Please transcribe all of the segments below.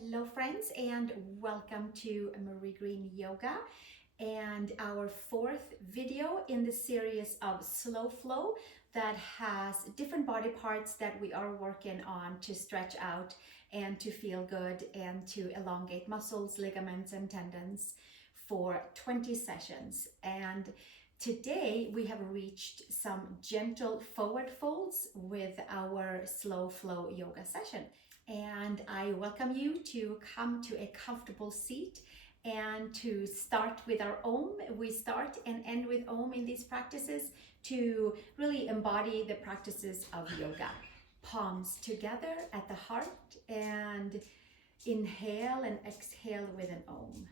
Hello friends, and welcome to Marie Green Yoga and our fourth video in the series of Slow Flow that has different body parts that we are working on to stretch out and to feel good and to elongate muscles, ligaments and tendons for 20 sessions. And today we have reached some gentle forward folds with our Slow Flow Yoga session. And I welcome you to come to a comfortable seat and to start with our Om. We start and end with Om in these practices to really embody the practices of yoga. Palms together at the heart and inhale and exhale with an Om.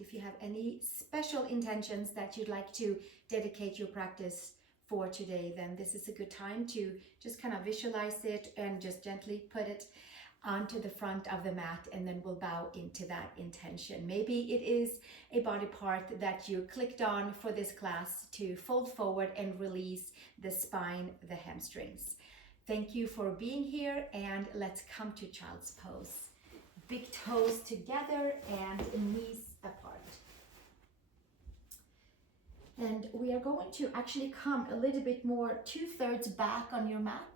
If you have any special intentions that you'd like to dedicate your practice for today, then this is a good time to just kind of visualize it and just gently put it onto the front of the mat, and then we'll bow into that intention. Maybe it is a body part that you clicked on for this class to fold forward and release the spine, the hamstrings. Thank you for being here, and let's come to child's pose. Big toes together and knees apart. And we are going to actually come a little bit more 2/3 back on your mat.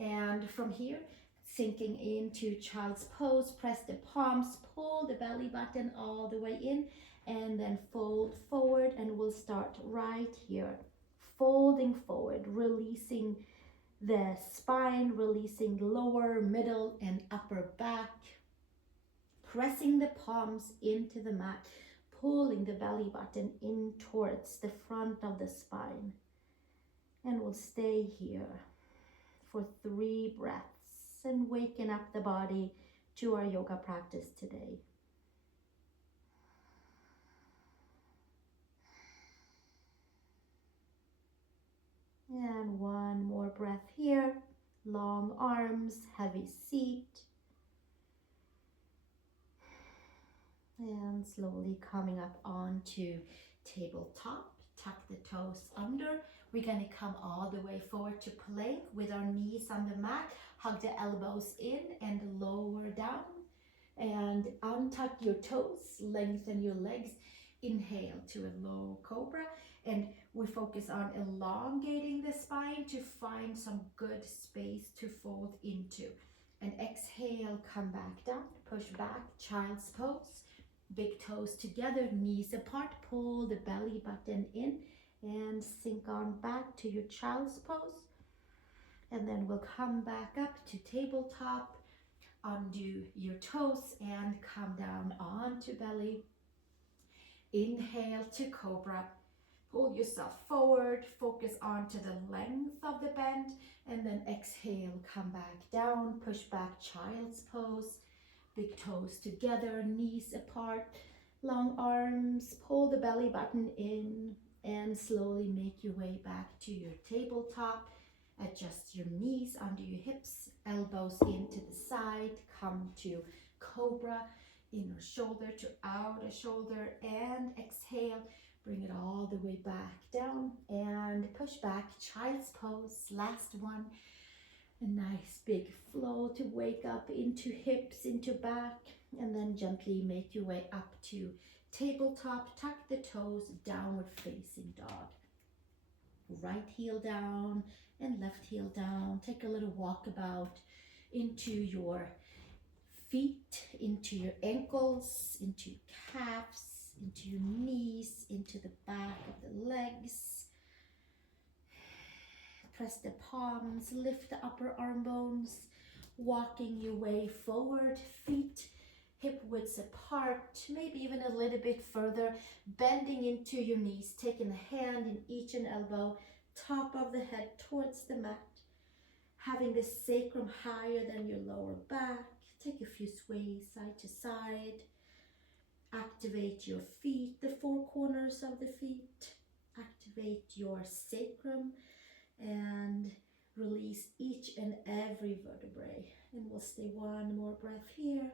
And from here, sinking into child's pose, press the palms, pull the belly button all the way in, and then fold forward. And we'll start right here, folding forward, releasing the spine, releasing lower, middle, and upper back. Pressing the palms into the mat, pulling the belly button in towards the front of the spine. And we'll stay here for 3 breaths and waken up the body to our yoga practice today. And 1 more breath here. Long arms, heavy seat. And slowly coming up onto tabletop, tuck the toes under. We're going to come all the way forward to plank with our knees on the mat. Hug the elbows in and lower down. And untuck your toes, lengthen your legs. Inhale to a low cobra. And we focus on elongating the spine to find some good space to fold into. And exhale, come back down, push back, child's pose. Big toes together, knees apart, pull the belly button in and sink on back to your child's pose. And then we'll come back up to tabletop, undo your toes and come down onto belly. Inhale to cobra, pull yourself forward, focus onto the length of the bend, and then exhale, come back down, push back, child's pose. Big toes together, knees apart, long arms, pull the belly button in and slowly make your way back to your tabletop. Adjust your knees under your hips, elbows into the side, come to cobra, inner shoulder to outer shoulder, and exhale, bring it all the way back down and push back, child's pose, last one. A nice big flow to wake up into hips, into back, and then gently make your way up to tabletop. Tuck the toes, downward facing dog. Right heel down and left heel down. Take a little walkabout into your feet, into your ankles, into your calves, into your knees, into the back of the legs. Press the palms, lift the upper arm bones, walking your way forward, feet hip widths apart, maybe even a little bit further, bending into your knees, taking a hand in each and elbow, top of the head towards the mat, having the sacrum higher than your lower back. Take a few sways side to side. Activate your feet, the 4 corners of the feet. Activate your sacrum and release each and every vertebrae. And we'll stay 1 more breath here.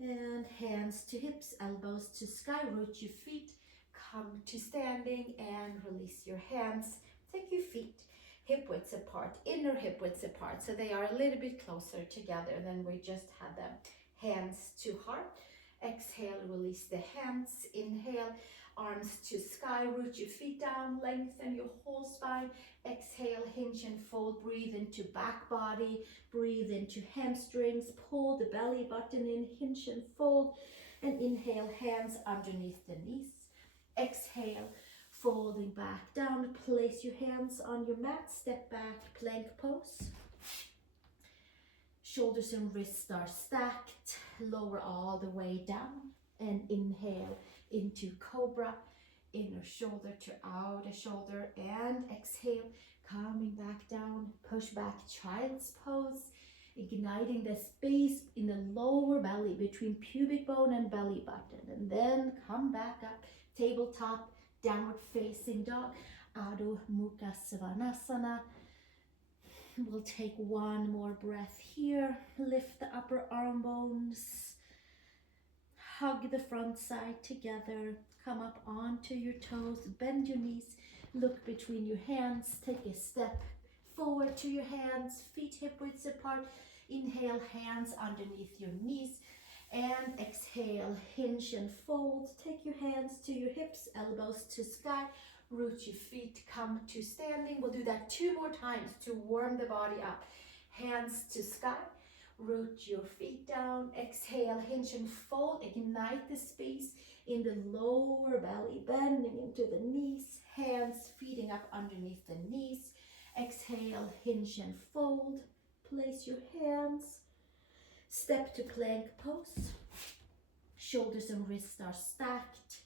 And hands to hips, elbows to sky, root your feet, come to standing and release your hands. Take your feet hip widths apart, inner hip widths apart, so they are a little bit closer together than we just had them. Hands to heart. Exhale, release the hands. Inhale, arms to sky, root your feet down, lengthen your whole spine. Exhale, hinge and fold, breathe into back body, breathe into hamstrings, pull the belly button in, hinge and fold, and inhale, hands underneath the knees. Exhale, folding back down, place your hands on your mat, step back, plank pose. Shoulders and wrists are stacked, lower all the way down, and inhale into cobra, inner shoulder to outer shoulder, and exhale, coming back down, push back, child's pose, igniting the space in the lower belly between pubic bone and belly button, and then come back up, tabletop, downward facing dog, Adho Mukha Svanasana. We'll take one more breath here. Lift the upper arm bones. Hug the front side together. Come up onto your toes. Bend your knees. Look between your hands. Take a step forward to your hands. Feet hip widths apart. Inhale, hands underneath your knees. And exhale, hinge and fold. Take your hands to your hips, elbows to sky. Root your feet, come to standing. We'll do that 2 more times to warm the body up. Hands to sky, root your feet down. Exhale, hinge and fold. Ignite the space in the lower belly, bending into the knees. Hands feeding up underneath the knees. Exhale, hinge and fold. Place your hands. Step to plank pose. Shoulders and wrists are stacked.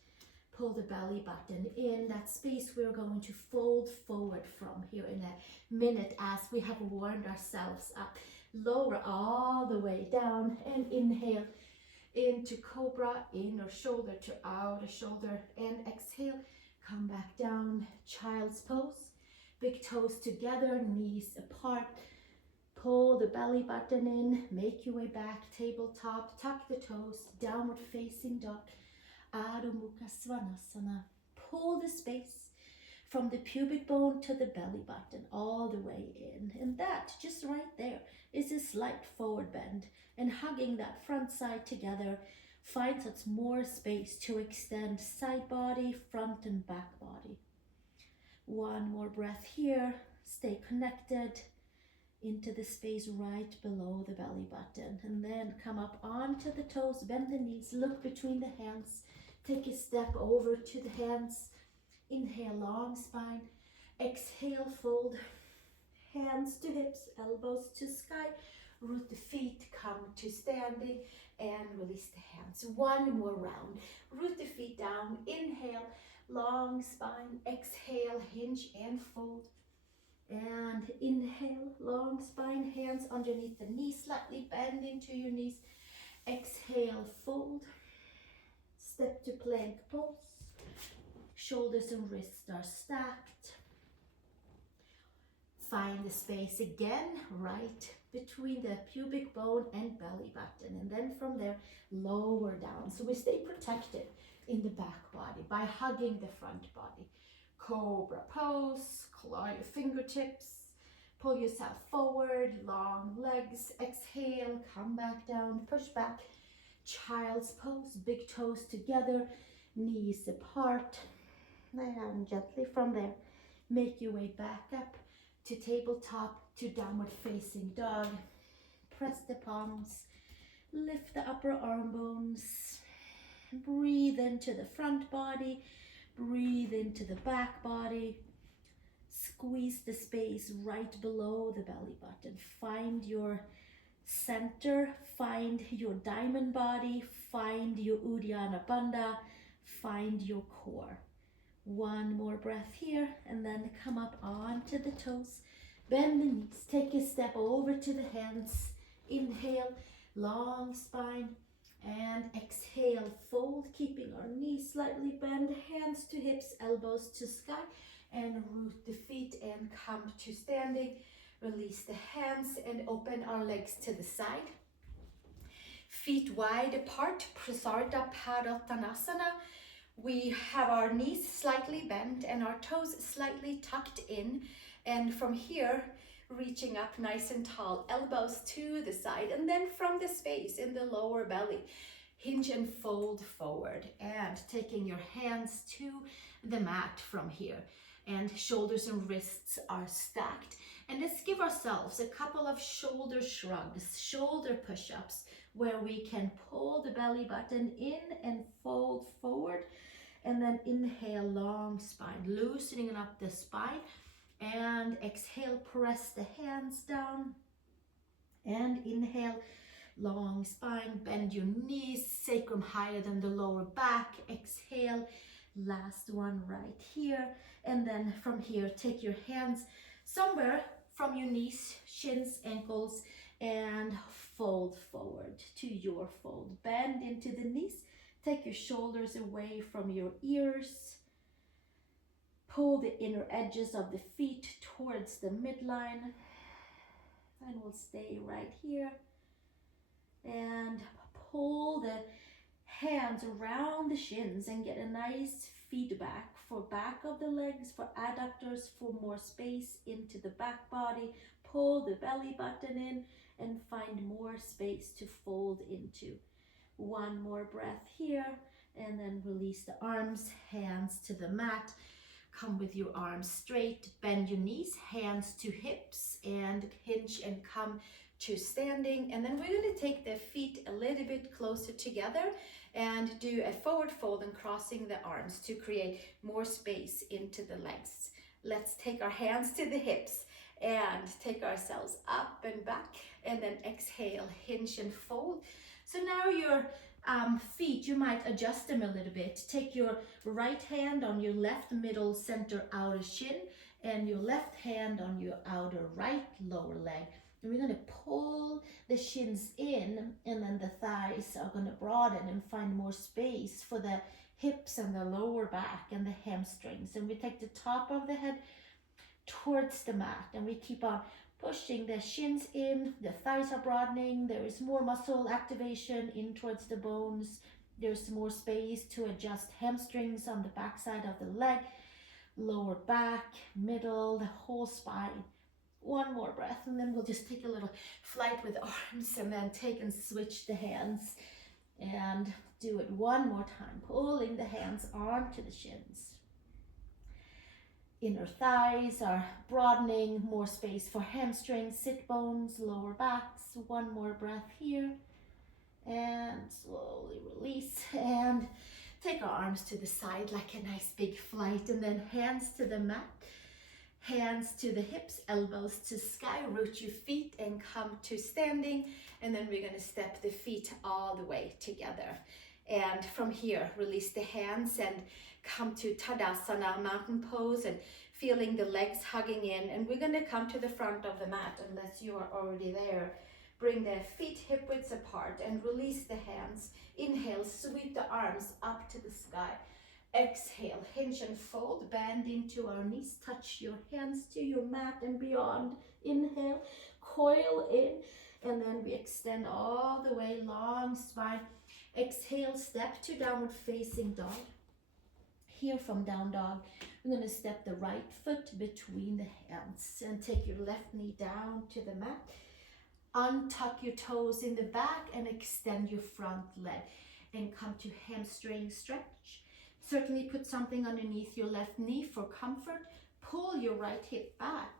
Pull the belly button in. That space we're going to fold forward from here in a minute as we have warmed ourselves up. Lower all the way down and inhale into cobra, inner shoulder to outer shoulder, and exhale, come back down, child's pose. Big toes together, knees apart. Pull the belly button in, make your way back, tabletop, tuck the toes, downward facing dog. Adho Mukha Svanasana. Pull the space from the pubic bone to the belly button all the way in. And that, just right there, is a slight forward bend. And hugging that front side together finds us more space to extend side body, front and back body. One more breath here. Stay connected into the space right below the belly button. And then come up onto the toes, bend the knees, look between the hands. Take a step over to the hands. Inhale, long spine. Exhale, fold. Hands to hips, elbows to sky. Root the feet, come to standing, and release the hands. One more round. Root the feet down. Inhale, long spine. Exhale, hinge and fold. And inhale, long spine, hands underneath the knees, slightly bend into your knees. Exhale, fold. Step to plank pose. Shoulders and wrists are stacked. Find the space again, right between the pubic bone and belly button. And then from there, lower down. So we stay protected in the back body by hugging the front body. Cobra pose, claw your fingertips, pull yourself forward, long legs. Exhale, come back down, push back. Child's pose, big toes together, knees apart. And gently from there, make your way back up to tabletop, to downward facing dog. Press the palms, lift the upper arm bones. Breathe into the front body, breathe into the back body. Squeeze the space right below the belly button. Find your center, find your diamond body, find your Uddiyana Bandha, find your core. One more breath here, and then come up onto the toes. Bend the knees, take a step over to the hands. Inhale, long spine, and exhale, fold, keeping our knees slightly bent, hands to hips, elbows to sky, and root the feet and come to standing. Release the hands and open our legs to the side. feet wide apart, Prasarita Padottanasana. We have our knees slightly bent and our toes slightly tucked in. And from here, reaching up nice and tall, elbows to the side. And then from the space in the lower belly, hinge and fold forward. And taking your hands to the mat from here. And shoulders and wrists are stacked. And let's give ourselves a couple of shoulder shrugs, shoulder push-ups, where we can pull the belly button in and fold forward. And then inhale, long spine, loosening up the spine. And exhale, press the hands down. And inhale, long spine, bend your knees, sacrum higher than the lower back. Exhale, last one right here. And then from here, take your hands somewhere from your knees, shins, ankles, and fold forward to your fold. Bend into the knees. Take your shoulders away from your ears. Pull the inner edges of the feet towards the midline. And we'll stay right here. And pull the hands around the shins and get a nice feedback for back of the legs, for adductors, for more space into the back body. Pull the belly button in and find more space to fold into. One more breath here, and then release the arms, hands to the mat. Come with your arms straight, bend your knees, hands to hips, and hinge and come to standing. And then we're going to take the feet a little bit closer together and do a forward fold and crossing the arms to create more space into the legs. Let's take our hands to the hips and take ourselves up and back, and then exhale, hinge and fold. So now your feet, you might adjust them a little bit. Take your right hand on your left middle center outer shin and your left hand on your outer right lower leg. And we're going to pull the shins in, and then the thighs are going to broaden and find more space for the hips and the lower back and the hamstrings. And we take the top of the head towards the mat, and we keep on pushing the shins in, the thighs are broadening, there is more muscle activation in towards the bones, there's more space to adjust hamstrings on the back side of the leg, lower back, middle, the whole spine. One more breath, and then we'll just take a little flight with arms, and then take and switch the hands and do it one more time, pulling the hands onto the shins. Inner thighs are broadening, more space for hamstrings, sit bones, lower backs. One more breath here. And slowly release. And take our arms to the side like a nice big flight. And then hands to the mat. Hands to the hips, elbows to sky. Root your feet and come to standing. And then we're going to step the feet all the way together. And from here, release the hands and come to Tadasana, mountain pose, and feeling the legs hugging in. And we're going to come to the front of the mat unless you are already there. Bring the feet hip widths apart and release the hands. Inhale, sweep the arms up to the sky. Exhale, hinge and fold, bend into our knees. Touch your hands to your mat and beyond. Inhale, coil in, and then we extend all the way, long spine. Exhale, step to downward facing dog. Here from down dog, we're going to step the right foot between the hands and take your left knee down to the mat. Untuck your toes in the back and extend your front leg and come to hamstring stretch. Certainly put something underneath your left knee for comfort. Pull your right hip back.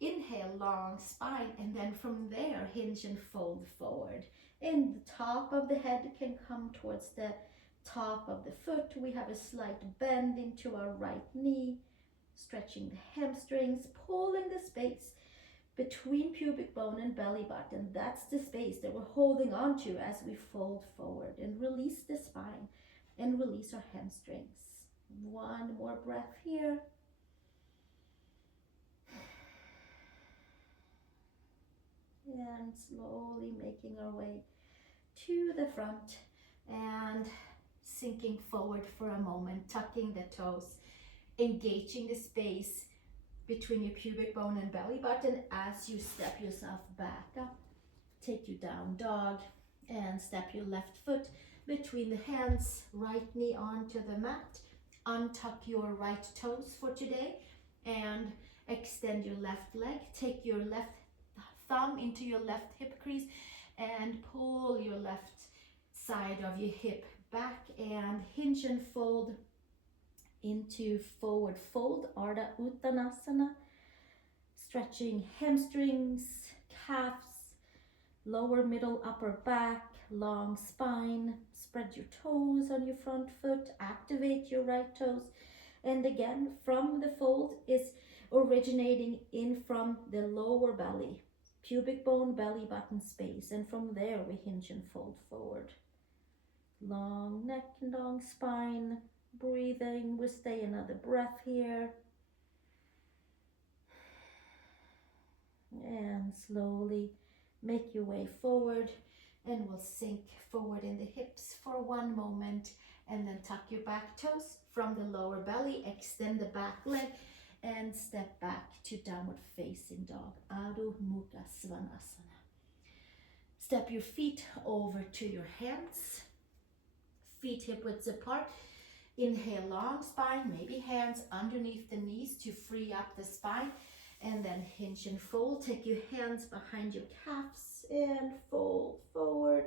Inhale, long spine, and then from there, hinge and fold forward. And the top of the head can come towards the top of the foot. We have a slight bend into our right knee, stretching the hamstrings, pulling the space between pubic bone and belly button. That's the space that we're holding on to as we fold forward, and release the spine and release our hamstrings. One more breath here. And slowly making our way to the front and sinking forward for a moment, tucking the toes, engaging the space between your pubic bone and belly button as you step yourself back up. Take you down dog And step your left foot between the hands, right knee onto the mat. Untuck your right toes for today and extend your left leg. Take your left thumb into your left hip crease and pull your left side of your hip back and hinge and fold into forward fold, Ardha Uttanasana. Stretching hamstrings, calves, lower, middle, upper back, long spine. Spread your toes on your front foot, activate your right toes. And again, from the fold is originating in from the lower belly, pubic bone, belly button space. And from there we hinge and fold forward. Long neck and long spine, breathing. We'll stay another breath here. And slowly make your way forward, and we'll sink forward in the hips for one moment, and then tuck your back toes from the lower belly, extend the back leg, and step back to downward facing dog, Adho Mukha Svanasana. Step your feet over to your hands, feet hip widths apart. Inhale, long spine, maybe hands underneath the knees to free up the spine. And then hinge and fold. Take your hands behind your calves and fold forward.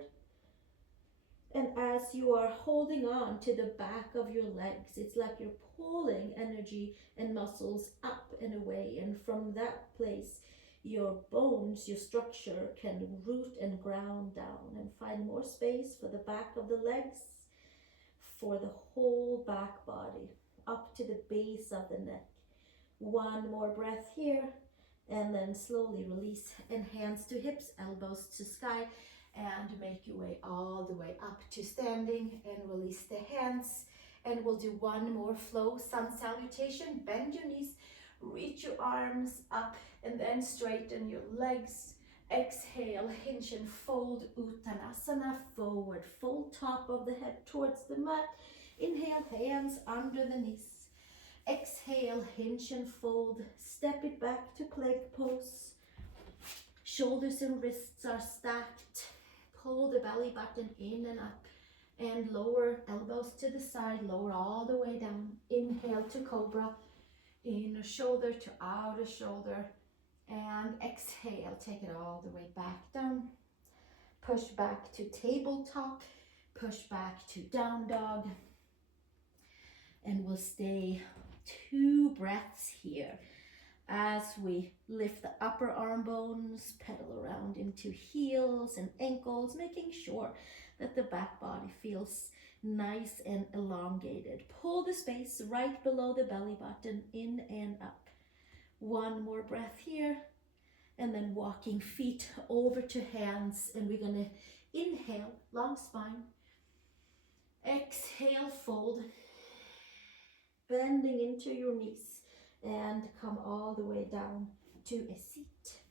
And as you are holding on to the back of your legs, it's like you're pulling energy and muscles up and away. And from that place, your bones, your structure can root and ground down and find more space for the back of the legs, for the whole back body, up to the base of the neck. One more breath here, and then slowly release, and hands to hips, elbows to sky, and make your way all the way up to standing, and release the hands. And we'll do one more flow sun salutation. Bend your knees, reach your arms up, and then straighten your legs. Exhale, hinge and fold, Uttanasana, forward fold, top of the head towards the mat. Inhale, hands under the knees. Exhale, hinge and fold, step it back to plank pose. Shoulders and wrists are stacked. Pull the belly button in and up, and lower elbows to the side, lower all the way down. Inhale to cobra, inner shoulder to outer shoulder, and exhale, take it all the way back down. Push back to tabletop, push back to down dog, and we'll stay 2 breaths here as we lift the upper arm bones, pedal around into heels and ankles, making sure that the back body feels nice and elongated. Pull the space right below the belly button, in and up. One more breath here, and then walking feet over to hands, and we're gonna inhale, long spine. Exhale, fold. Bending into your knees and come all the way down to a seat.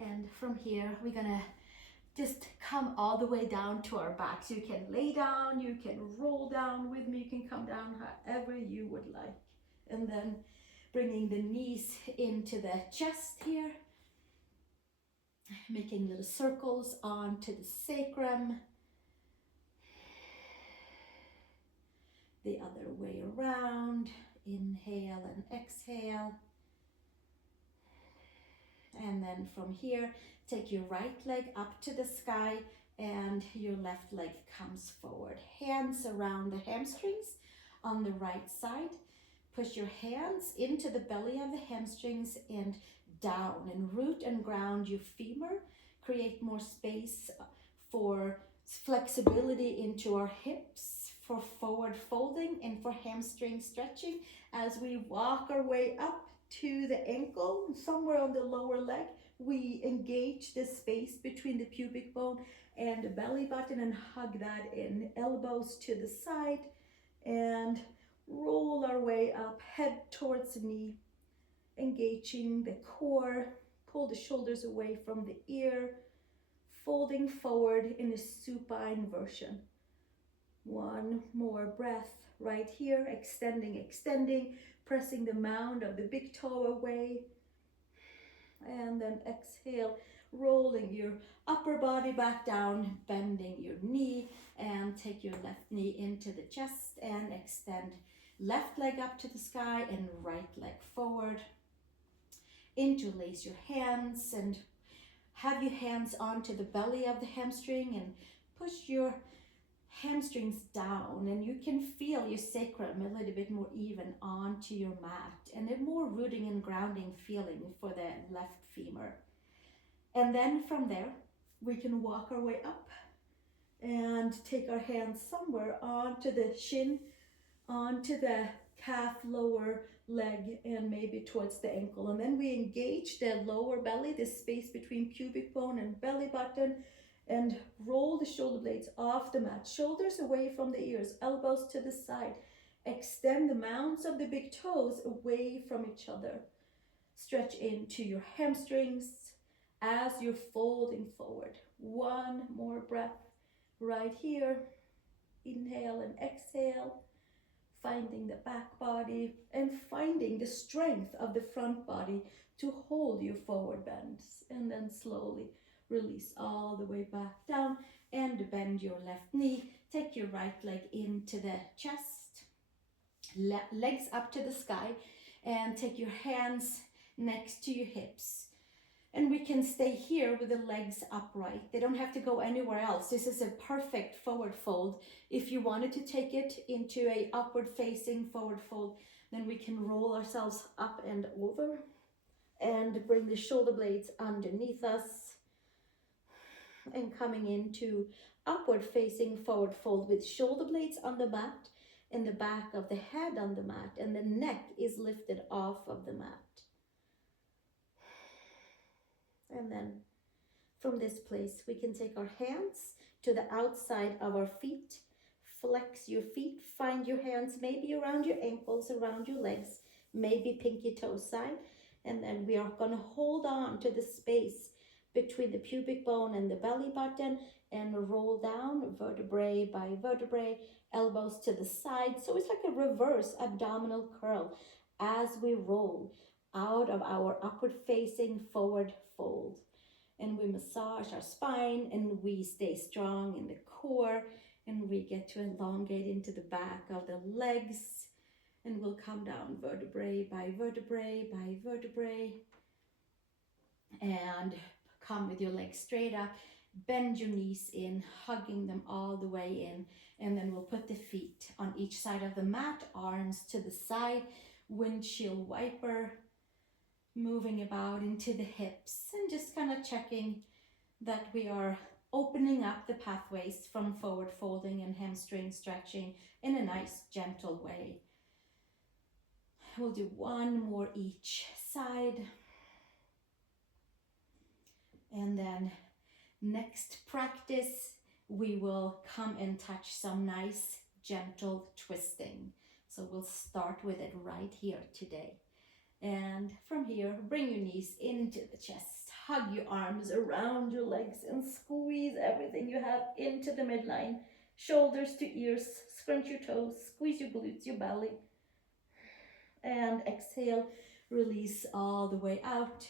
And from here, we're gonna just come all the way down to our backs. You can lay down, you can roll down with me, you can come down however you would like. And then bringing the knees into the chest here, making little circles onto the sacrum. The other way around, inhale and exhale. And then from here, take your right leg up to the sky and your left leg comes forward. Hands around the hamstrings on the right side. Push your hands into the belly of the hamstrings and down, and root and ground your femur. Create more space for flexibility into our hips, for forward folding and for hamstring stretching as we walk our way up to the ankle. Somewhere on the lower leg, we engage the space between the pubic bone and the belly button and hug that in. Elbows to the side and roll our way up, head towards the knee, engaging the core. Pull the shoulders away from the ear, folding forward in a supine version. One more breath right here, extending, pressing the mound of the big toe away. And then exhale, rolling your upper body back down, bending your knee, and take your left knee into the chest and extend left leg up to the sky and right leg forward. Interlace your hands and have your hands onto the belly of the hamstring and push your hamstrings down, and you can feel your sacrum a little bit more even onto your mat and a more rooting and grounding feeling for the left femur. And then from there, we can walk our way up and take our hands somewhere onto the shin, onto the calf, lower leg, and maybe towards the ankle. And then we engage the lower belly, the space between pubic bone and belly button, and roll the shoulder blades off the mat. Shoulders away from the ears, elbows to the side. Extend the mounds of the big toes away from each other. Stretch into your hamstrings as you're folding forward. One more breath right here. Inhale and exhale. Finding the back body and finding the strength of the front body to hold your forward bends. And then slowly release all the way back down and bend your left knee. Take your right leg into the chest, legs up to the sky, and take your hands next to your hips. And we can stay here with the legs upright. They don't have to go anywhere else. This is a perfect forward fold. If you wanted to take it into a upward facing forward fold, then we can roll ourselves up and over and bring the shoulder blades underneath us and coming into upward facing forward fold with shoulder blades on the mat and the back of the head on the mat, and the neck is lifted off of the mat. And then from this place, we can take our hands to the outside of our feet. Flex your feet, find your hands maybe around your ankles, around your legs, maybe pinky toe side. And then we are going to hold on to the space between the pubic bone and the belly button and roll down vertebrae by vertebrae, elbows to the side. So it's like a reverse abdominal curl as we roll out of our upward facing forward fold. And we massage our spine and we stay strong in the core, and we get to elongate into the back of the legs, and we'll come down vertebrae by vertebrae by vertebrae and come with your legs straight up, bend your knees in, hugging them all the way in, and then we'll put the feet on each side of the mat, arms to the side, windshield wiper, moving about into the hips and just kind of checking that we are opening up the pathways from forward folding and hamstring stretching in a nice gentle way. We'll do one more each side. And then next practice, we will come and touch some nice gentle twisting. So we'll start with it right here today. And from here, bring your knees into the chest, hug your arms around your legs and squeeze everything you have into the midline. Shoulders to ears, scrunch your toes, squeeze your glutes, your belly. And exhale, release all the way out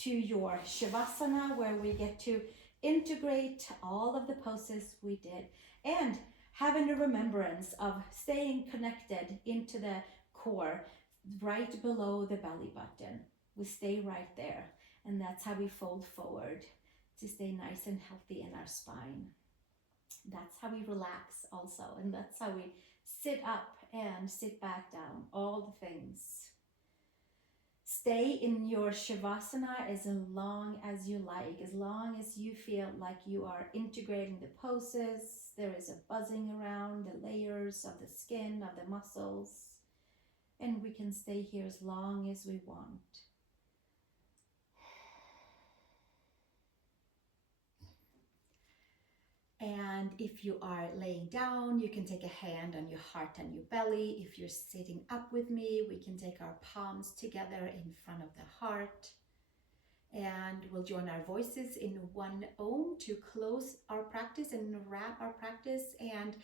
to your Shavasana, where we get to integrate all of the poses we did and having a remembrance of staying connected into the core right below the belly button. We stay right there, and that's how we fold forward to stay nice and healthy in our spine. That's how we relax also, and that's how we sit up and sit back down, all the things. Stay in your Shavasana as long as you like, as long as you feel like you are integrating the poses. There is a buzzing around the layers of the skin, of the muscles, and we can stay here as long as we want. And if you are laying down, you can take a hand on your heart and your belly. If you're sitting up with me, we can take our palms together in front of the heart. And we'll join our voices in one Om to close our practice and wrap our practice. And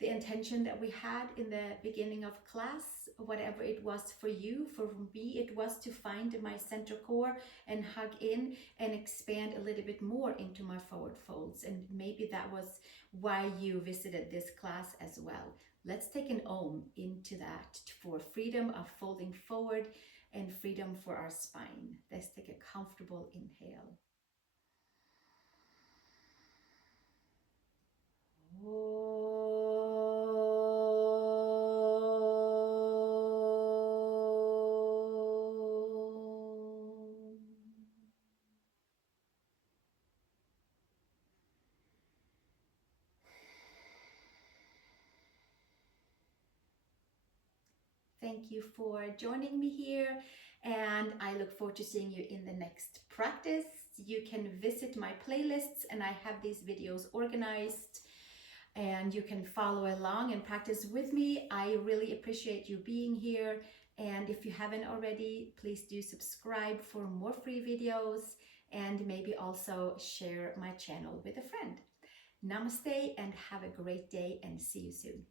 the intention that we had in the beginning of class, whatever it was for you. For me, it was to find my center core and hug in and expand a little bit more into my forward folds. And maybe that was why you visited this class as well. Let's take an Om into that for freedom of folding forward and freedom for our spine. Let's take a comfortable inhale. Thank you for joining me here, and I look forward to seeing you in the next practice. You can visit my playlists, and I have these videos organized, and you can follow along and practice with me. I really appreciate you being here, and if you haven't already, please do subscribe for more free videos, and maybe also share my channel with a friend. Namaste and have a great day, and see you soon.